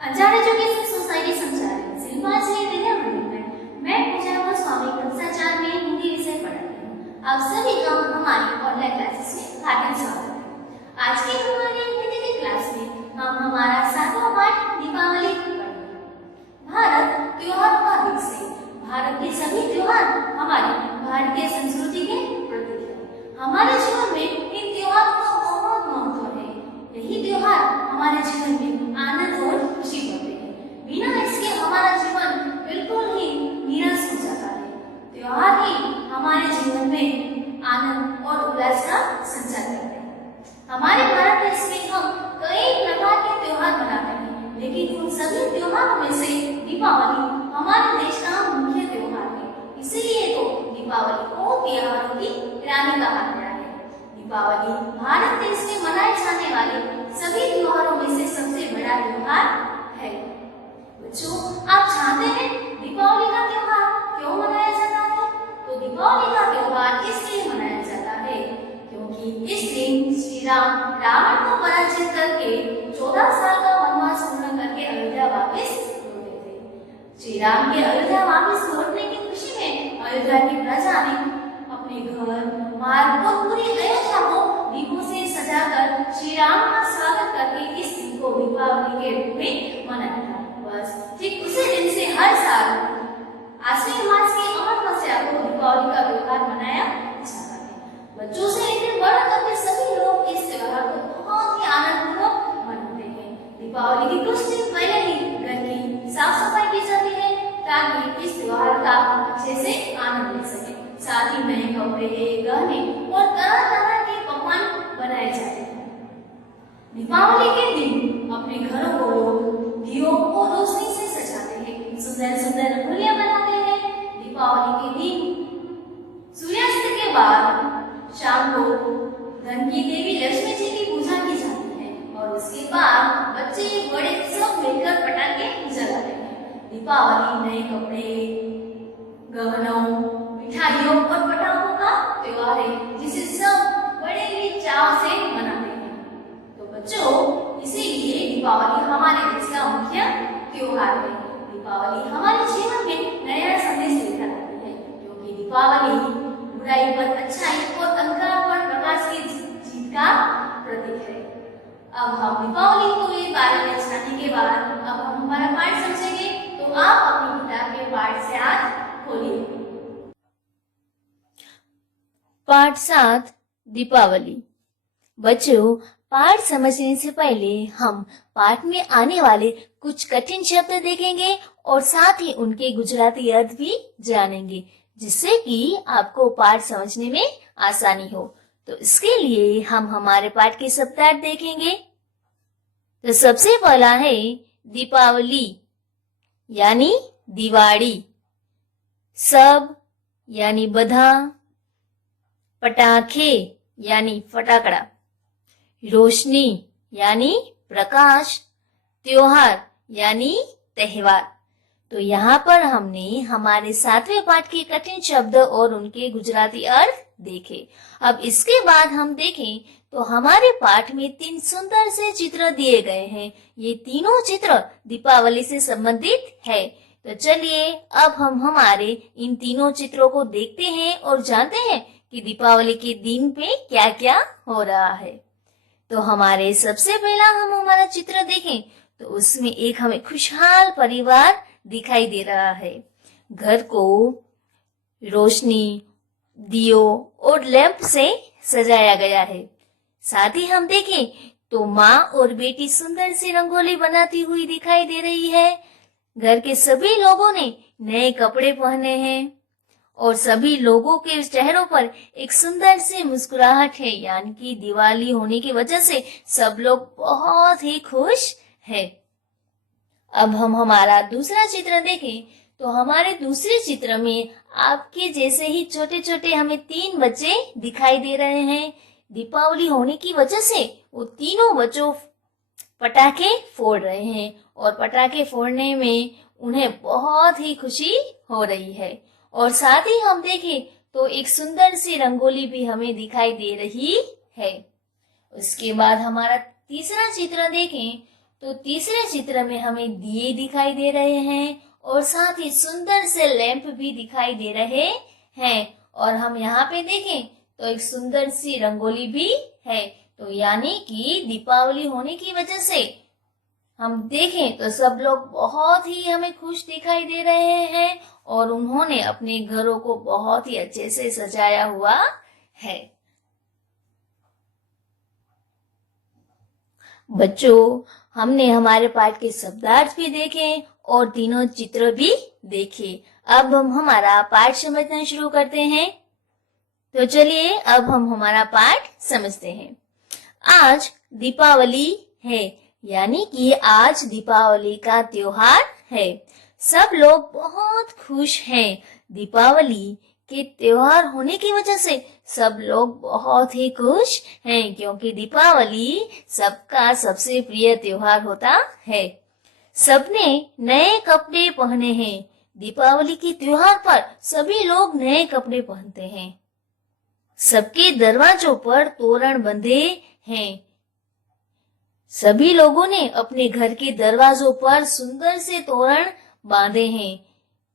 Anjar education society संचालित शिल्पाश्रय विद्या मंदिर में मैं पूजा गोस्वामी कक्षा 4 में हिंदी विषय पढ़ाती हूँ। आप सभी का हमारी ऑनलाइन क्लासेस में हार्दिक स्वागत है। आज की हमारी हिंदी की क्लास में हम हमारा 7वां पाठ दीपावली पढ़ेंगे। भारत त्योहारों का देश है। भारत के सभी त्योहार हमारी भारतीय संस्कृति के प्रतीक है। हमारे जीवन में इन त्योहारों का बहुत महत्व है। यही त्योहार हमारे जीवन में आनंद और खुशी भरते हैं। बिना इसके हमारा जीवन बिल्कुल ही नीरस हो जाता है। त्योहार ही हमारे जीवन में आनंद और उल्लास का संचार करते हैं। हमारे भारत देश में हम कई प्रकार के त्योहार मनाते हैं, लेकिन उन सभी त्योहारों में से दीपावली हमारे देश का मुख्य त्योहार है। इसीलिए तो दीपावली को त्योहारों की रानी कहा गया है। दीपावली भारत देश में मनाए जाने वाले सभी त्योहारों में से सबसे बड़ा त्योहार है। बच्चों, आप जानते हैं दीपावली का त्योहार क्यों मनाया जाता है? तो दीपावली का त्योहार इसलिए मनाया जाता है क्योंकि इस दिन श्री राम रावण को पराजित करके 14 साल का वनवास पूर्ण करके अयोध्या वापस लौटे थे। श्री राम के अयोध्या वापस लौटने की खुशी में अयोध्या की प्रजा ने अपने घर, मार्ग और पूरी अयोध्या को दीपों से सजाकर श्री राम का स्वागत करके इस दिन को दीपावली के रूप में मनाया था। बस ठीक उसी दिन से हर साल आश्विन मास की अमावस्या को दीपावली का त्योहार मनाया जाता है। बच्चों से लेकर बड़ों तक के सभी लोग इस त्योहार को बहुत ही आनंदपूर्वक मनाते हैं। दीपावली के कुछ दिन पहले ही घर की साफ सफाई की जाती है ताकि इस त्योहार का अच्छे से आनंद ले सके। साथ ही नए कपड़े, गहने और तरह तरह के पकवान बनाए जाते हैं। दीपावली के दिन अपने घरों को लोग दियों और रोशनी से सजाते हैं, सुंदर सुंदर रंगोलियां बनाते हैं। दीपावली के दिन सूर्यास्त के बाद शाम को धन की देवी लक्ष्मी जी की पूजा की जाती है और उसके बाद बच्चे बड़े सब मिलकर पटाखे जलाते हैं। दीपावली नए कपड़े, गहनों, मिठाइयों और पटाखों का त्योहार है जिसे सब बड़े ही चाव से मनाते हैं। तो बच्चों, इसीलिए दीपावली हमारे देश का मुख्य त्योहार है। दीपावली हमारे जीवन में नया संदेश लेकर आती है क्योंकि दीपावली बुराई पर अच्छाई और अंधकार पर प्रकाश की जीत का प्रतीक है। अब हम दीपावली के बारे में जानने के बाद अब हम हमारा पाठ समझेंगे। तो आप अपनी किताब के पाठ से आज खोलिए। पाठ 7 दीपावली। बच्चों, पाठ समझने से पहले हम पाठ में आने वाले कुछ कठिन शब्द देखेंगे और साथ ही उनके गुजराती अर्थ भी जानेंगे, जिससे कि आपको पाठ समझने में आसानी हो। तो इसके लिए हम हमारे पाठ के शब्दार्थ देखेंगे। तो सबसे पहला है दीपावली यानी दिवाली, सब यानी बधा, पटाखे यानी फटाकड़ा, रोशनी यानी प्रकाश, त्योहार यानी त्योहार। तो यहाँ पर हमने हमारे 7वें पाठ के कठिन शब्द और उनके गुजराती अर्थ देखे। अब इसके बाद हम देखें तो हमारे पाठ में 3 सुंदर से चित्र दिए गए हैं। ये तीनों चित्र दीपावली से संबंधित है। तो चलिए अब हम हमारे इन तीनों चित्रों को देखते हैं और जानते हैं कि दीपावली के दिन पे क्या क्या हो रहा है। तो हमारे सबसे पहला हम हमारा चित्र देखें तो उसमें एक हमें खुशहाल परिवार दिखाई दे रहा है। घर को रोशनी, दियो और लैंप से सजाया गया है। साथ ही हम देखें तो माँ और बेटी सुंदर सी रंगोली बनाती हुई दिखाई दे रही है। घर के सभी लोगों ने नए कपड़े पहने हैं और सभी लोगों के चेहरों पर एक सुंदर सी मुस्कुराहट है, यानी कि दिवाली होने की वजह से सब लोग बहुत ही खुश हैं। अब हम हमारा दूसरा चित्र देखें तो हमारे दूसरे चित्र में आपके जैसे ही छोटे छोटे हमें 3 बच्चे दिखाई दे रहे हैं। दीपावली होने की वजह से वो तीनों बच्चों पटाखे फोड़ रहे हैं और पटाखे फोड़ने में उन्हें बहुत ही खुशी हो रही है। और साथ ही हम देखें तो एक सुंदर सी रंगोली भी हमें दिखाई दे रही है। उसके बाद हमारा तीसरा चित्र देखें तो तीसरे चित्र में हमें दिए दिखाई दे रहे हैं और साथ ही सुंदर से लैंप भी दिखाई दे रहे हैं। और हम यहाँ पे देखें तो एक सुंदर सी रंगोली भी है। तो यानी कि दीपावली होने की वजह से हम देखें तो सब लोग बहुत ही हमें खुश दिखाई दे रहे हैं और उन्होंने अपने घरों को बहुत ही अच्छे से सजाया हुआ है। बच्चों, हमने हमारे पाठ के शब्दार्थ भी देखे और तीनों चित्र भी देखे। अब हम हमारा पाठ समझना शुरू करते हैं। तो चलिए अब हम हमारा पाठ समझते हैं। आज दीपावली है, यानी कि आज दीपावली का त्योहार है। सब लोग बहुत खुश हैं। दीपावली के त्योहार होने की वजह से सब लोग बहुत ही खुश हैं, क्योंकि दीपावली सबका सबसे प्रिय त्योहार होता है। सबने नए कपड़े पहने हैं। दीपावली के त्योहार पर सभी लोग नए कपड़े पहनते हैं। सबके दरवाजों पर तोरण बंधे हैं। सभी लोगों ने अपने घर के दरवाजों पर सुंदर से तोरण बांधे हैं।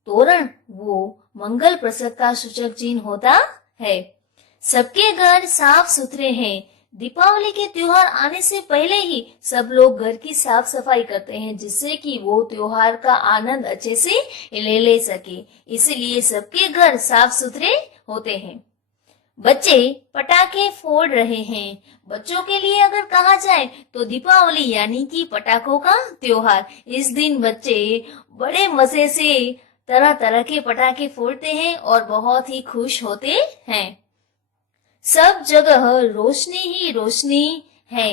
तोरण वो मंगल प्रसव का सूचक चिन्ह होता है। सबके घर साफ सुथरे हैं। दीपावली के त्योहार आने से पहले ही सब लोग घर की साफ सफाई करते हैं, जिससे कि वो त्योहार का आनंद अच्छे से ले सके। इसलिए सबके घर साफ सुथरे होते हैं। बच्चे पटाखे फोड़ रहे हैं। बच्चों के लिए अगर कहा जाए तो दीपावली यानी कि पटाखों का त्योहार। इस दिन बच्चे बड़े मजे से तरह तरह के पटाखे फोड़ते हैं और बहुत ही खुश होते हैं। सब जगह रोशनी ही रोशनी है।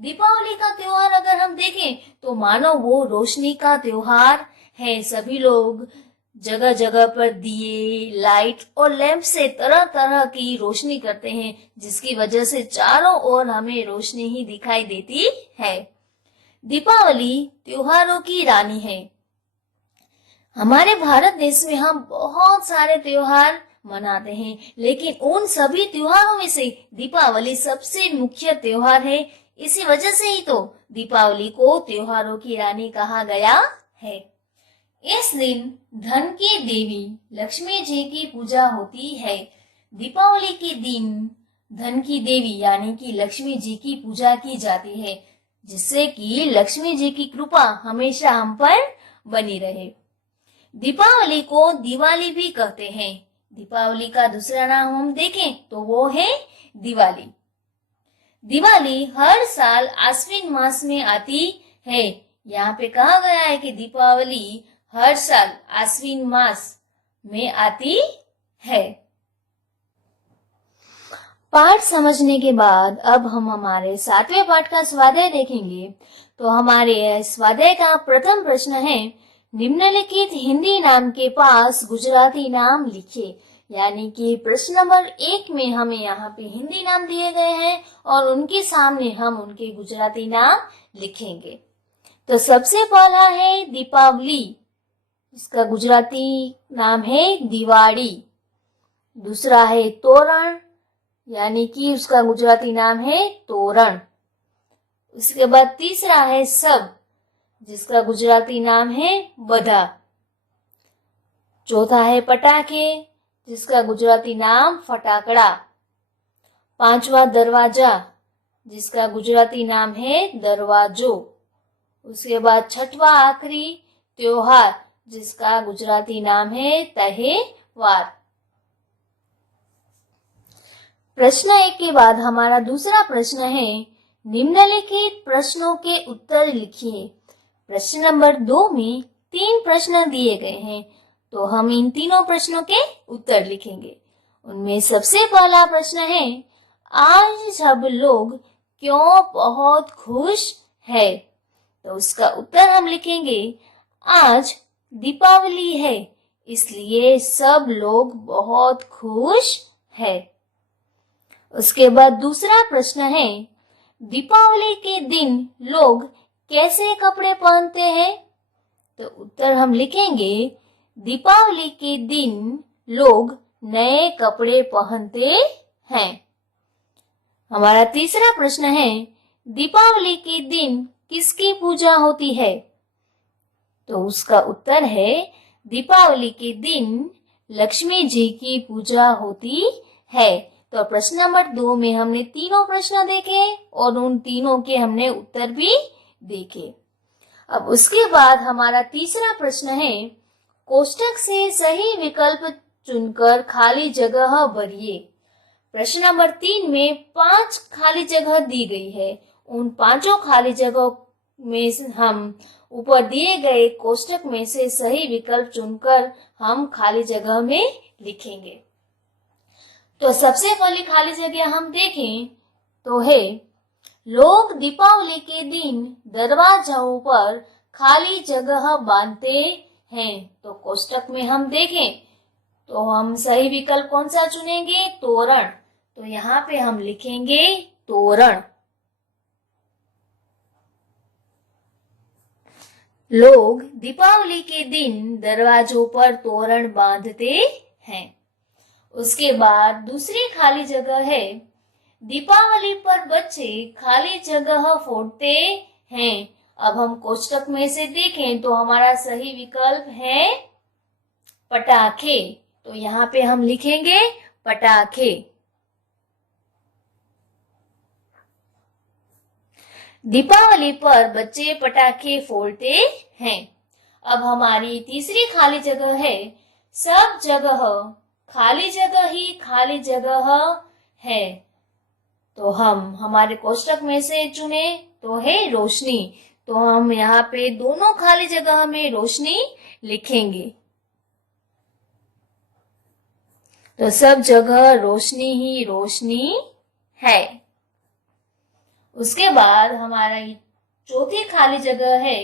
दीपावली का त्योहार अगर हम देखें तो मानो वो रोशनी का त्योहार है। सभी लोग जगह जगह पर दिए, लाइट और लैंप से तरह तरह की रोशनी करते हैं, जिसकी वजह से चारों ओर हमें रोशनी ही दिखाई देती है। दीपावली त्योहारों की रानी है। हमारे भारत देश में हम बहुत सारे त्योहार मनाते हैं, लेकिन उन सभी त्योहारों में से दीपावली सबसे मुख्य त्योहार है। इसी वजह से ही तो दीपावली को त्योहारों की रानी कहा गया है। इस दिन धन की देवी लक्ष्मी जी की पूजा होती है। दीपावली के दिन धन की देवी यानी कि लक्ष्मी जी की पूजा की जाती है, जिससे कि लक्ष्मी जी की कृपा हमेशा हम पर बनी रहे। दीपावली को दिवाली भी कहते हैं। दीपावली का दूसरा नाम हम देखें तो वो है दिवाली। दिवाली हर साल आश्विन मास में आती है। यहाँ पे कहा गया है कि दीपावली हर साल आश्विन मास में आती है। पाठ समझने के बाद अब हम हमारे 7वें पाठ का स्वाध्याय देखेंगे। तो हमारे स्वाध्याय का प्रथम प्रश्न है, निम्नलिखित हिंदी नाम के पास गुजराती नाम लिखिए। यानी कि प्रश्न नंबर 1 में हमें यहाँ पे हिंदी नाम दिए गए हैं और उनके सामने हम उनके गुजराती नाम लिखेंगे। तो सबसे पहला है दीपावली, इसका गुजराती नाम है दिवाड़ी। दूसरा है तोरण, यानी कि उसका गुजराती नाम है तोरण। उसके बाद तीसरा है सब, जिसका गुजराती नाम है बधा। चौथा है पटाखे, जिसका गुजराती नाम फटाकड़ा। पांचवा दरवाजा, जिसका गुजराती नाम है दरवाजो। उसके बाद छठवा आखिरी त्योहार, जिसका गुजराती नाम है तहेवार। प्रश्न 1 के बाद हमारा दूसरा प्रश्न है, निम्नलिखित प्रश्नों के उत्तर लिखिए। प्रश्न नंबर 2 में 3 प्रश्न दिए गए हैं, तो हम इन तीनों प्रश्नों के उत्तर लिखेंगे। उनमें सबसे पहला प्रश्न है, आज सब लोग क्यों बहुत खुश है? तो उसका उत्तर हम लिखेंगे, आज दीपावली है, इसलिए सब लोग बहुत खुश है। उसके बाद दूसरा प्रश्न है, दीपावली के दिन लोग कैसे कपड़े पहनते हैं? तो उत्तर हम लिखेंगे, दीपावली के दिन लोग नए कपड़े पहनते हैं। हमारा तीसरा प्रश्न है, दीपावली के दिन किसकी पूजा होती है? तो उसका उत्तर है दीपावली के दिन लक्ष्मी जी की पूजा होती है। तो प्रश्न नंबर 2 में हमने तीनों प्रश्न देखे और उन तीनों के हमने उत्तर भी देखे। अब उसके बाद हमारा तीसरा प्रश्न है, कोष्टक से सही विकल्प चुनकर खाली जगह भरिए। प्रश्न नंबर 3 में 5 खाली जगह दी गई है। उन 5 खाली जगहों में हम ऊपर दिए गए कोष्टक में से सही विकल्प चुनकर हम खाली जगह में लिखेंगे। तो सबसे पहली खाली जगह हम देखें तो है, लोग दीपावली के दिन दरवाजाओं पर खाली जगह बांधते हैं। तो कोष्टक में हम देखें तो हम सही विकल्प कौन सा चुनेंगे? तोरण। तो यहाँ पे हम लिखेंगे तोरण। लोग दीपावली के दिन दरवाजों पर तोरण बांधते हैं। उसके बाद दूसरी खाली जगह है, दीपावली पर बच्चे खाली जगह फोड़ते हैं। अब हम कोष्टक में से देखें तो हमारा सही विकल्प है पटाखे। तो यहाँ पे हम लिखेंगे पटाखे। दीपावली पर बच्चे पटाखे फोड़ते हैं। अब हमारी तीसरी खाली जगह है, सब जगह खाली जगह ही खाली जगह है। तो हम हमारे कोष्टक में से चुने तो है रोशनी। तो हम यहाँ पे दोनों खाली जगह में रोशनी लिखेंगे। तो सब जगह रोशनी ही रोशनी है। उसके बाद हमारा चौथी खाली जगह है,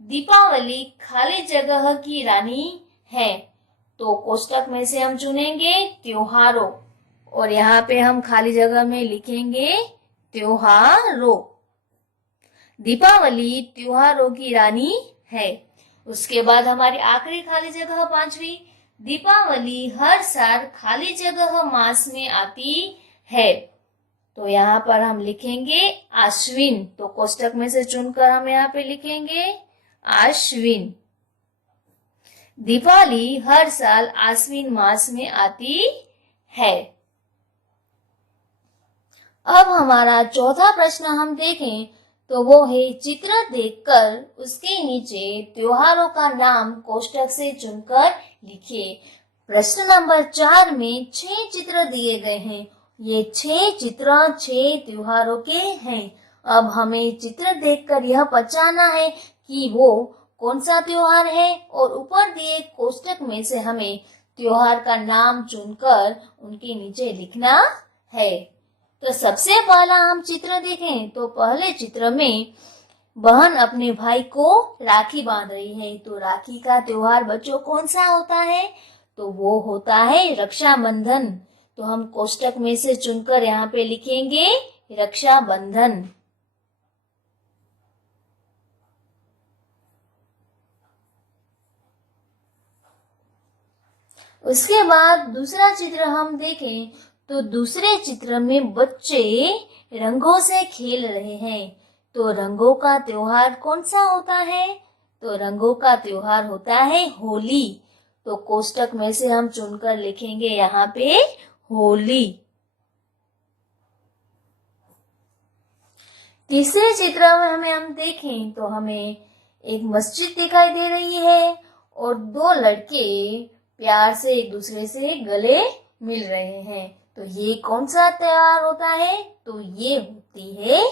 दीपावली खाली जगह की रानी है। तो कोष्टक में से हम चुनेंगे त्योहारों और यहाँ पे हम खाली जगह में लिखेंगे त्योहारों। दीपावली त्योहारों की रानी है। उसके बाद हमारी आखिरी खाली जगह पांचवी, दीपावली हर साल खाली जगह मास में आती है। तो यहाँ पर हम लिखेंगे आश्विन। तो कोष्टक में से चुनकर हम यहाँ पे लिखेंगे आश्विन। दीपावली हर साल आश्विन मास में आती है। अब हमारा चौथा प्रश्न हम देखें तो वो है, चित्र देखकर उसके नीचे त्योहारों का नाम कोष्टक से चुनकर लिखिए। प्रश्न नंबर 4 में 6 चित्र दिए गए हैं। ये 6 चित्र 6 त्योहारों के हैं। अब हमें चित्र देखकर यह पहचानना है कि वो कौन सा त्योहार है और ऊपर दिए कोष्टक में से हमें त्योहार का नाम चुनकर उनके नीचे लिखना है। तो सबसे पहला हम चित्र देखें तो पहले चित्र में बहन अपने भाई को राखी बांध रही है। तो राखी का त्योहार बच्चों कौन सा होता है? तो वो होता है रक्षाबंधन। तो हम कोष्टक में से चुनकर यहाँ पे लिखेंगे रक्षाबंधन। उसके बाद दूसरा चित्र हम देखें तो दूसरे चित्र में बच्चे रंगों से खेल रहे हैं। तो रंगों का त्योहार कौन सा होता है? तो रंगों का त्योहार होता है होली। तो कोष्टक में से हम चुनकर लिखेंगे यहाँ पे होली। तीसरे चित्र में हम देखें तो हमें एक मस्जिद दिखाई दे रही है और 2 लड़के प्यार से एक दूसरे से गले मिल रहे हैं। तो ये कौन सा त्योहार होता है? तो ये होती है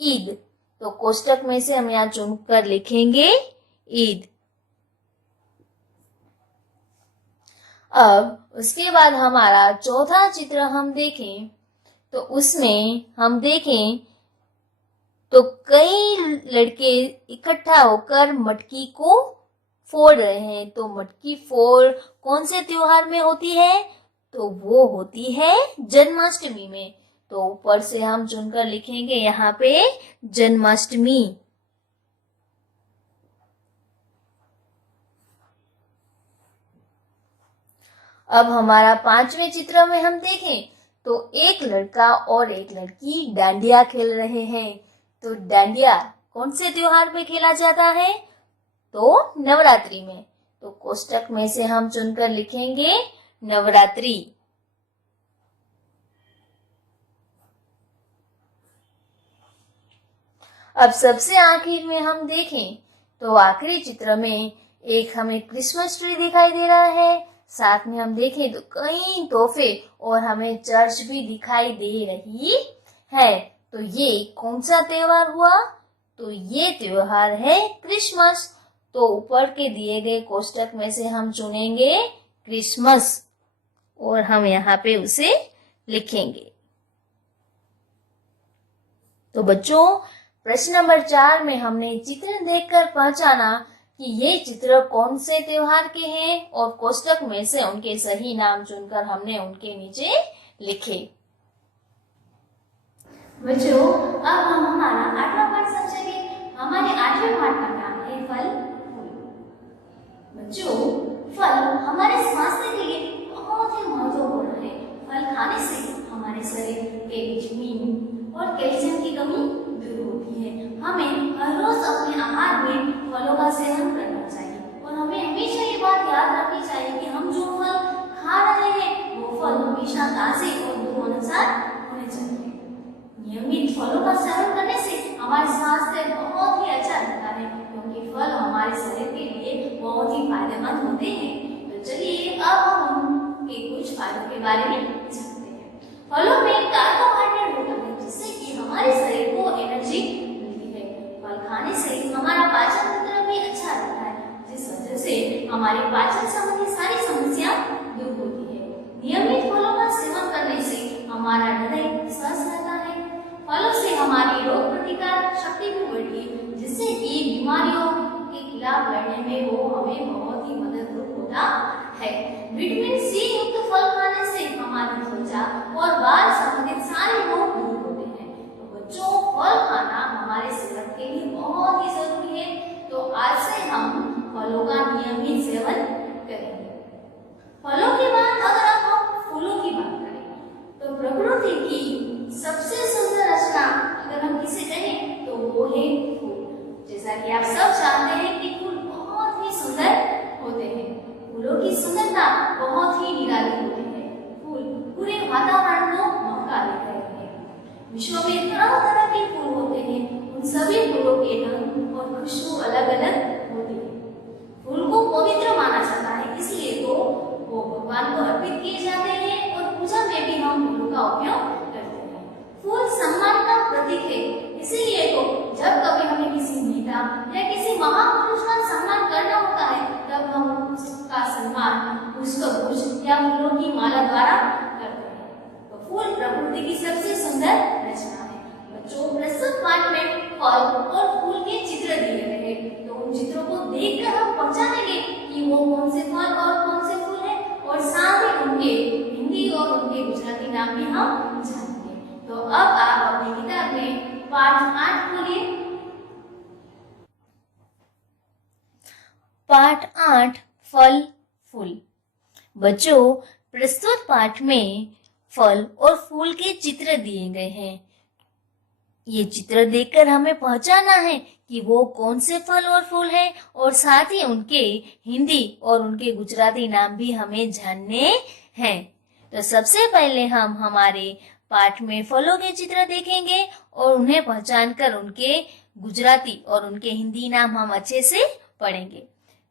ईद। तो कोष्टक में से हम यहाँ चुनकर लिखेंगे ईद। अब उसके बाद हमारा चौथा चित्र हम देखें तो उसमें हम देखें तो कई लड़के इकट्ठा होकर मटकी को फोड़ रहे हैं। तो मटकी फोड़ कौन से त्योहार में होती है? तो वो होती है जन्माष्टमी में। तो ऊपर से हम चुनकर लिखेंगे यहाँ पे जन्माष्टमी। अब हमारा 5वें चित्र में हम देखें तो एक लड़का और एक लड़की डांडिया खेल रहे हैं। तो डांडिया कौन से त्योहार पे खेला जाता है? तो नवरात्रि में। तो कोष्टक में से हम चुनकर लिखेंगे नवरात्रि। अब सबसे आखिर में हम देखें तो आखिरी चित्र में एक हमें क्रिसमस ट्री दिखाई दे रहा है, साथ में हम देखें तो कई तोहफे और हमें चर्च भी दिखाई दे रही है। तो ये कौन सा त्योहार हुआ? तो ये त्योहार है क्रिसमस। तो ऊपर के दिए गए कोष्टक में से हम चुनेंगे क्रिसमस और हम यहाँ पे उसे लिखेंगे। तो बच्चों, प्रश्न नंबर 4 में हमने चित्र देखकर पहचाना कि ये चित्र कौन से त्योहार के हैं और कोष्टक में से उनके सही नाम चुनकर हमने उनके नीचे लिखे। बच्चों, अब हम हमारा 8वां पाठ समझेंगे। हमारे 8वें पाठ का नाम है फल फूल। बच्चों, फल हमारे स्वास्थ्य के लिए बहुत ही महत्वपूर्ण है। फल खाने से हमारे शरीर के विटामिन और कैल्शियम की कमी दूर होती है। हमें हर रोज अपने आहार में फलों का सेवन करना चाहिए और हमें हमेशा ये बात याद रखनी चाहिए कि हम जो फल खा रहे हैं वो फल हमेशा ताजे और गुणानुसार होने चाहिए। नियमित फलों का सेवन करने से हमारे स्वास्थ्य बहुत ही अच्छा रहता है, क्योंकि फल हमारे शरीर के लिए बहुत ही फायदेमंद होते हैं। तो चलिए अब हम उनके कुछ फायदों के बारे में जानते हैं। फलों में कार्बोहाइड्रेट होता है, जिससे कि हमारे शरीर को एनर्जी मिलती है। फल खाने से हमारा पाचन तंत्र भी अच्छा रहता है, जिस वजह से हमारी पाचन संबंधी सारी समस्या दूर होती है। नियमित फलों का सेवन करने से हमारा हृदय स्वस्थ रहता है। फलों से हमारी रोग प्रतिकार शक्ति भी बढ़ती है, जिससे कि बीमारियों के खिलाफ लड़ने में वो हमें बहुत ही मददरूप होता है। विटामिन सी युक्त फल खाने से हमारी त्वचा और बाल संबंधित सारे रोग दूर होते हैं। तो बच्चों, फल खाना हमारे सेहत के लिए बहुत ही जरूरी है। तो आज से हम फलों का नियमित सेवन करेंगे। फलों के बाद अगर अब हम फूलों की बात करें तो प्रकृति की सबसे सुंदर रचना अगर हम किसे कहें तो वो है फूल। जैसा कि आप सब जानते हैं कि फूल बहुत ही सुंदर होते हैं। फूलों की सुंदरता बहुत ही निराली होती है। फूल पूरे वातावरण को महका देते हैं। विश्व में तरह तरह के फूल होते हैं। उन सभी फूलों के रंग और खुशबू अलग अलग होती है। फूल को पवित्र माना जाता है, इसलिए तो वो भगवान को अर्पित किए जाते हैं और पूजा में भी हम फूलों का उपयोग करते हैं। फूल सम्मान का प्रतीक है, इसीलिए तो जब कभी हमें किसी नेता या किसी महापुरुष का सम्मान करना होता है, तब हम उसका सम्मान पुष्पगुच्छ या फूलों की माला द्वारा करते हैं। तो फूल प्रकृति की सबसे सुंदर रचना है। बच्चों, प्रस्तुत पाठ में फल और फूल के चित्र दिए गए हैं, तो उन चित्रों को देखकर हम पहचानेंगे कि वो कौन से फल और कौन से फूल है, और साथ ही उनके हिंदी और उनके गुजराती नाम भी हम जानेंगे। तो अब आप अपनी किताब में पाठ 8 खोलिए। पाठ 8 फल फूल। बच्चों, प्रस्तुत पाठ में फल और फूल के चित्र दिए गए हैं। ये चित्र देखकर हमें पहचाना है कि वो कौन से फल और फूल हैं, और साथ ही उनके हिंदी और उनके गुजराती नाम भी हमें जानने हैं। तो सबसे पहले हम हमारे पाठ में फलों के चित्र देखेंगे और उन्हें पहचानकर उनके गुजराती और उनके हिंदी नाम हम अच्छे से पढ़ेंगे।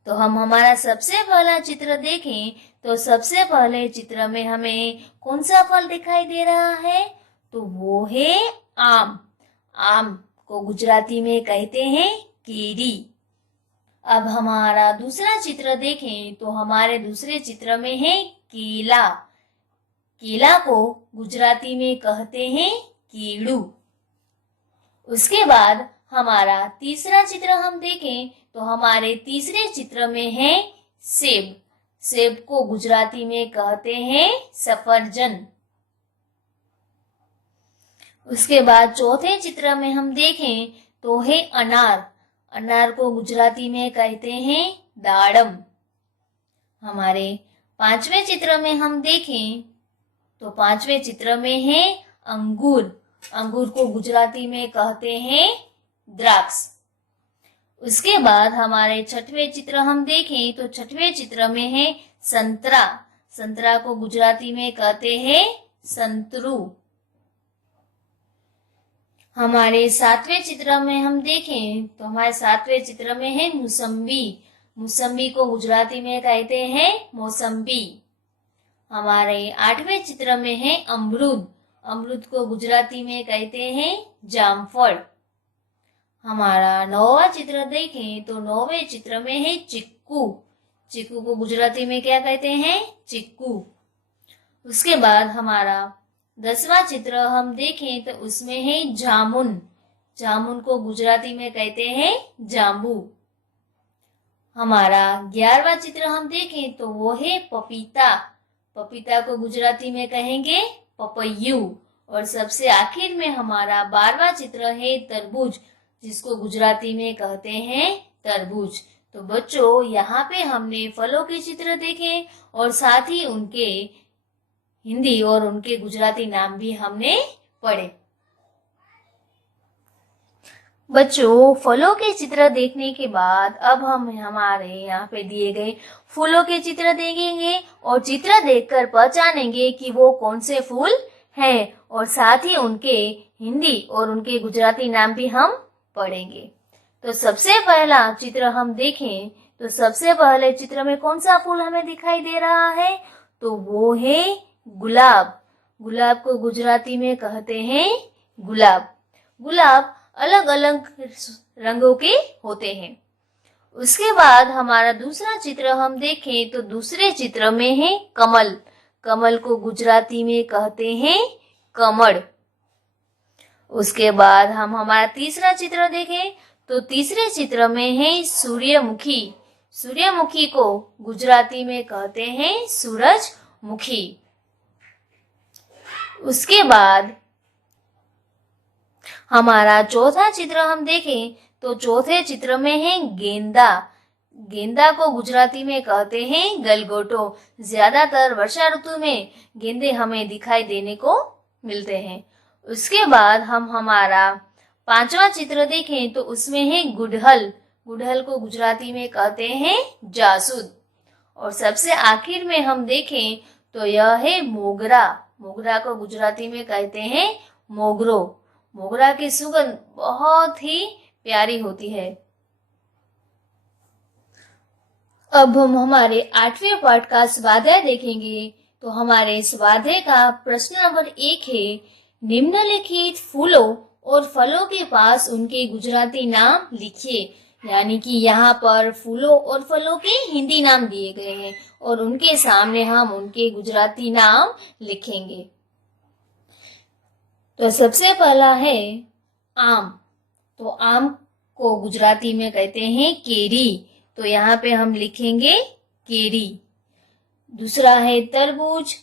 तो हम हमारा सबसे पहला चित्र देखें तो सबसे पहले चित्र में हमें कौन सा फल दिखाई दे रहा है? तो वो है आम। आम को गुजराती में कहते हैं केरी। अब हमारा दूसरा चित्र देखें तो हमारे दूसरे चित्र में है केला। केला को गुजराती में कहते हैं कीड़ू। उसके बाद हमारा तीसरा चित्र हम देखें तो हमारे तीसरे चित्र में है सेब। सेब को गुजराती में कहते हैं सफरजन। उसके बाद चौथे चित्र में हम देखें तो है अनार। अनार को गुजराती में कहते हैं दाड़म। हमारे पांचवें चित्र में हम देखें तो पांचवें चित्र में है अंगूर। अंगूर को गुजराती में कहते हैं द्राक्ष। उसके बाद हमारे छठवें चित्र हम देखें तो छठवें चित्र में है संतरा। संतरा को गुजराती में कहते हैं संतरू। हमारे सातवें चित्र में हम देखें तो हमारे सातवें चित्र में है मुसम्बी। मुसम्बी को गुजराती में कहते हैं मौसम्बी। हमारे आठवें चित्र में है अमरूद। अमरूद को गुजराती में कहते हैं जामफल। हमारा नौवां चित्र देखें तो नौवें चित्र में है चिक्कू। चिक्कू को गुजराती में क्या कहते हैं? चिक्कू। उसके बाद हमारा 10वां चित्र हम देखें तो उसमें है जामुन। जामुन को गुजराती में कहते हैं जांबू। हमारा 11वां चित्र हम देखें तो वो है पपीता। पपीता को गुजराती में कहेंगे पपैयू। और सबसे आखिर में हमारा 12वां चित्र है तरबूज, जिसको गुजराती में कहते हैं तरबूज। तो बच्चों, यहाँ पे हमने फलों के चित्र देखे और साथ ही उनके हिंदी और उनके गुजराती नाम भी हमने पढ़े। बच्चों, फलों के चित्र देखने के बाद अब हम हमारे यहाँ पे दिए गए फूलों के चित्र देखेंगे और चित्र देखकर पहचानेंगे कि वो कौन से फूल हैं और साथ ही उनके हिंदी और उनके गुजराती नाम भी हम पढ़ेंगे। तो सबसे पहला चित्र हम देखें तो सबसे पहले चित्र में कौन सा फूल हमें दिखाई दे रहा है? तो वो है गुलाब। गुलाब को गुजराती में कहते हैं गुलाब। गुलाब अलग अलग रंगों के होते हैं। उसके बाद हमारा दूसरा चित्र हम देखें तो दूसरे चित्र में है कमल। कमल को गुजराती में कहते हैं कमल। उसके बाद हम हमारा तीसरा चित्र देखें तो तीसरे चित्र में है सूर्यमुखी। सूर्यमुखी को गुजराती में कहते हैं सूरजमुखी। उसके बाद हमारा चौथा चित्र हम देखें तो चौथे चित्र में है गेंदा। गेंदा को गुजराती में कहते हैं गलगोटो। ज्यादातर वर्षा ऋतु में गेंदे हमें दिखाई देने को मिलते हैं। उसके बाद हम हमारा पांचवा चित्र देखें तो उसमें है गुड़हल। गुड़हल को गुजराती में कहते हैं जासूद। और सबसे आखिर में हम देखें तो यह है मोगरा। मोगरा को गुजराती में कहते हैं मोगरो। मोगरा की सुगंध बहुत ही प्यारी होती है। अब हम हमारे 8वें पाठ का स्वाध्याय देखेंगे। तो हमारे स्वाध्याय का प्रश्न नंबर 1 है, निम्नलिखित फूलों और फलों के पास उनके गुजराती नाम लिखिए। यानी कि यहाँ पर फूलों और फलों के हिंदी नाम दिए गए हैं और उनके सामने हम उनके गुजराती नाम लिखेंगे। तो सबसे पहला है आम। तो आम को गुजराती में कहते हैं केरी। तो यहाँ पे हम लिखेंगे केरी। दूसरा है तरबूज,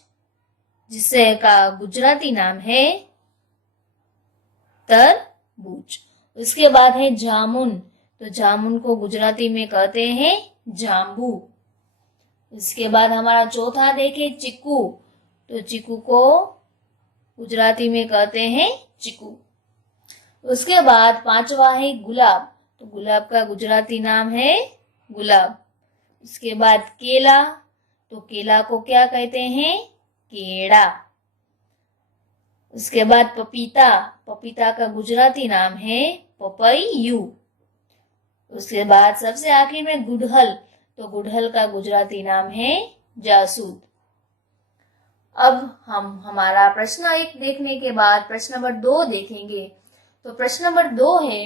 जिससे का गुजराती नाम है तरबूज। उसके बाद है जामुन। तो जामुन को गुजराती में कहते हैं जांबू। उसके बाद हमारा चौथा देखे चिक्कू। तो चिक्कू को गुजराती में कहते हैं चिक्कू। उसके बाद पांचवा है गुलाब। तो गुलाब का गुजराती नाम है गुलाब। उसके बाद केला। तो केला को क्या कहते हैं? केड़ा। उसके बाद पपीता। पपीता का गुजराती नाम है पपैयू। उसके बाद सबसे आखिर में गुड़हल। तो गुड़हल का गुजराती नाम है जासूद। अब हम हमारा प्रश्न 1 देखने के बाद प्रश्न नंबर 2 देखेंगे। तो प्रश्न नंबर 2 है,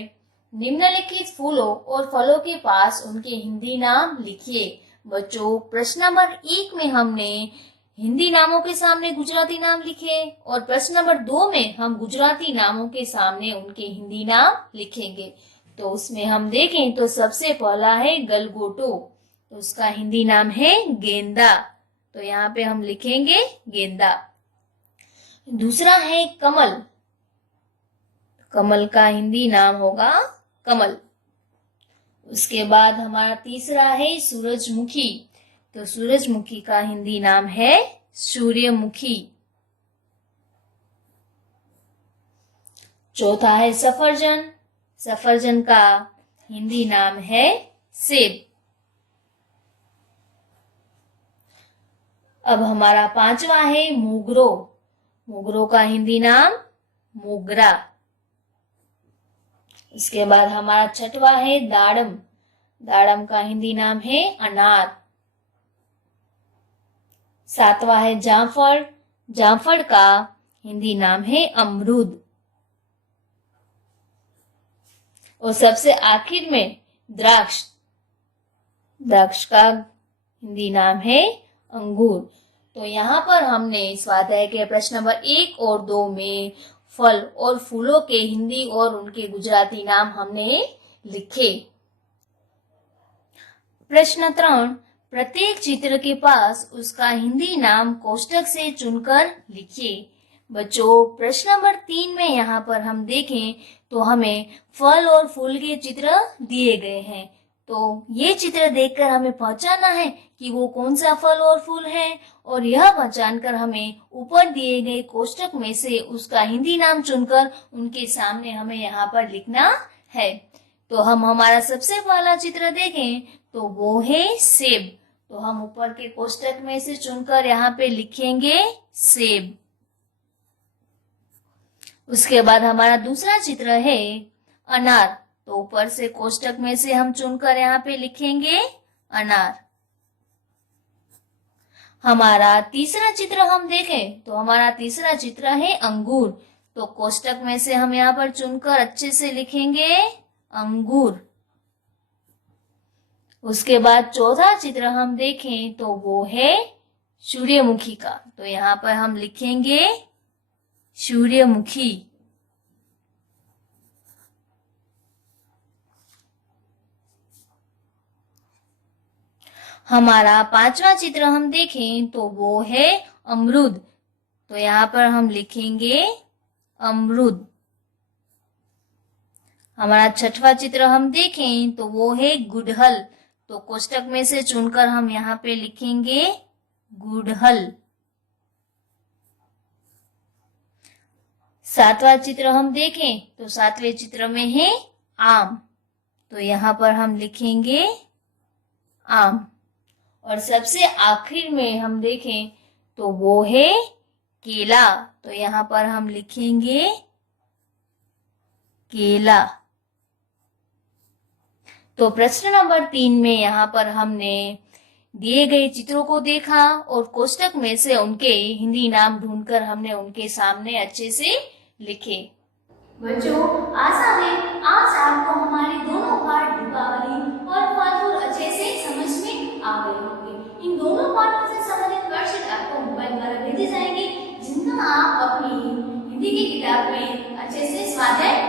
निम्नलिखित फूलों और फलों के पास उनके हिंदी नाम लिखिए। बच्चों, प्रश्न नंबर 1 में हमने हिंदी नामों के सामने गुजराती नाम लिखे और प्रश्न नंबर 2 में हम गुजराती नामों के सामने उनके हिंदी नाम लिखेंगे। तो उसमें हम देखें तो सबसे पहला है गलगोटो। तो उसका हिंदी नाम है गेंदा। तो यहाँ पे हम लिखेंगे गेंदा। दूसरा है कमल। कमल का हिंदी नाम होगा कमल। उसके बाद हमारा तीसरा है सूरजमुखी। तो सूरजमुखी का हिंदी नाम है सूर्यमुखी। चौथा है सफरजन। सफरजन का हिंदी नाम है सेब। अब हमारा पांचवा है मोगरो। मोगरो का हिंदी नाम मोगरा। उसके बाद हमारा छठवा है दाड़म। दाड़म का हिंदी नाम है अनार। सातवां है जामफल। जामफल का हिंदी नाम है अमरूद। और सबसे आखिर में द्राक्ष। द्राक्ष का हिंदी नाम है अंगूर। तो यहाँ पर हमने स्वाध्याय के प्रश्न नंबर 1 और 2 में फल और फूलों के हिंदी और उनके गुजराती नाम हमने लिखे। प्रश्न 3, प्रत्येक चित्र के पास उसका हिंदी नाम कोष्टक से चुनकर लिखिए। बच्चों, प्रश्न नंबर 3 में यहाँ पर हम देखें तो हमें फल और फूल के चित्र दिए गए हैं। तो ये चित्र देखकर हमें पहचानना है कि वो कौन सा फल और फूल है, और यह पहचानकर हमें ऊपर दिए गए कोष्टक में से उसका हिंदी नाम चुनकर उनके सामने हमें यहाँ पर लिखना है। तो हम हमारा सबसे पहला चित्र देखें तो वो है सेब। तो हम ऊपर के कोष्टक में से चुनकर यहाँ पे लिखेंगे सेब। उसके बाद हमारा दूसरा चित्र है अनार। तो ऊपर से कोष्टक में से हम चुनकर यहाँ पे लिखेंगे अनार। हमारा तीसरा चित्र हम देखें तो हमारा तीसरा चित्र है अंगूर। तो कोष्टक में से हम यहाँ पर चुनकर अच्छे से लिखेंगे अंगूर। उसके बाद चौथा चित्र हम देखें तो वो है सूर्यमुखी का। तो यहाँ पर हम लिखेंगे सूर्यमुखी। हमारा पांचवा चित्र हम देखें तो वो है अमरूद। तो यहाँ पर हम लिखेंगे अमरूद। हमारा छठवां चित्र हम देखें तो वो है गुड़हल। तो कोष्टक में से चुनकर हम यहाँ पे लिखेंगे गुड़हल। सातवां चित्र हम देखें तो सातवें चित्र में है आम। तो यहाँ पर हम लिखेंगे आम। और सबसे आखिर में हम देखें तो वो है केला। तो यहाँ पर हम लिखेंगे केला। तो प्रश्न नंबर 3 में यहाँ पर हमने दिए गए चित्रों को देखा और कोष्टक में से उनके हिंदी नाम ढूंढकर हमने उनके सामने अच्छे से लिखे। बच्चों, आशा है आज आपको हमारे दोनों पाठ दीपावली और फल फूल अच्छे से समझ में आ गए होंगे। इन दोनों पाठों से संबंधित वर्कशीट आपको मोबाइल द्वारा भेजे जाएंगे, जिनका आप अपनी हिंदी की किताब में अच्छे से स्वाध्याय